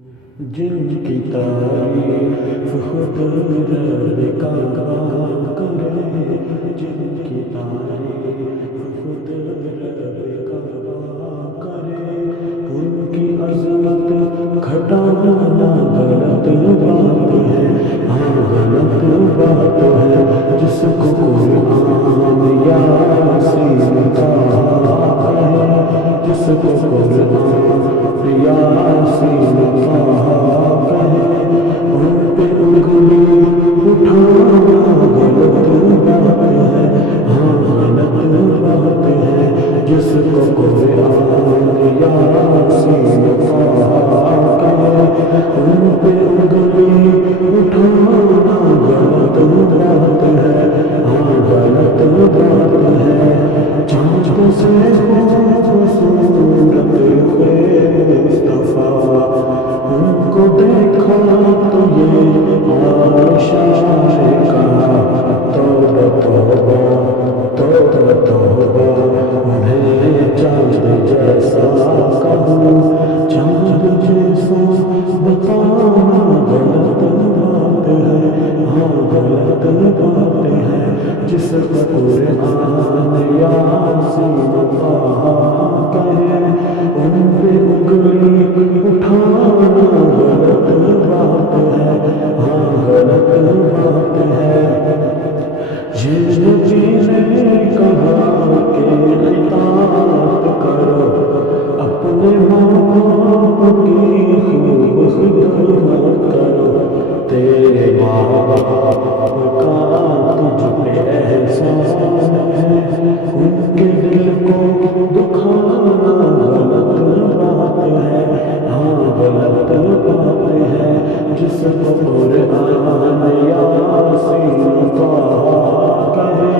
جن کی تعریف خود رب کعبہ کرے، جن کی تعریف خود رب کعبہ کرے، ان کی عظمت گھٹانا غلط بات ہے، ہاں غلط بات ہے۔ جس کو قرآن یاسین کہا ہے، جس کو قرآن یاسین کہا ہے، ان پہ انگلی اٹھانا غلط بات ہے، ہاں غلط بات ہے۔ جس کو قرآن یاسین کہا ہے، ان پہ انگلی اٹھانا غلط بات ہے، ہاں غلط بات ہے۔ چاند سے خوبصورت ہوئے مصطفیٰ، ان کو دیکھا تو یہ عائشہ نے کہا توبہ توبہ توبہ توبہ، انہیں چاند جیسا کہوں، چاند جیسا بتانا غلط بات ہے، ہاں غلط بات ہے۔ جس کو قرآن یاسین کہا کہے، ان پہ انگلی اٹھانا غلط بات ہے، ہاں غلط بات ہے۔ یہ نبی نے کہا کہ اطاعت کرو، اپنے ماں باپ کی خوب خدمت کرو، تیرے ماں باپ کا تجھ پہ احسان ہے، ان کے دل کو دکھانا غلط بات ہے، ہاں غلط بات ہے۔ جس کو قرآن یاسین کہا کہے،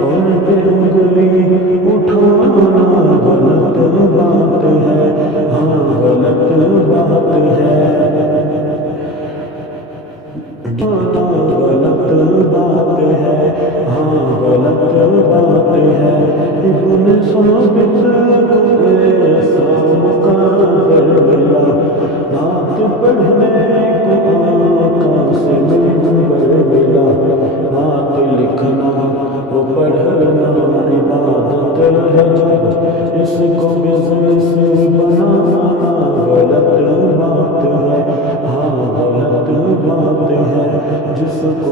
ان پہ انگلی اٹھانا غلط بات ہے، ہاں غلط بات ہے۔ غلط بات ہے، ہاں غلط بات ہے۔ ابن ثابت کو ایسا مقابر ملا، نعت پڑھنے کو آقا سے منبر ملا، نعت لکھنا وہ پڑھنا عبادت ہے، جب اس کو بزنس بنانا غلط بات ہے، ہاں غلط بات ہے۔ جس کو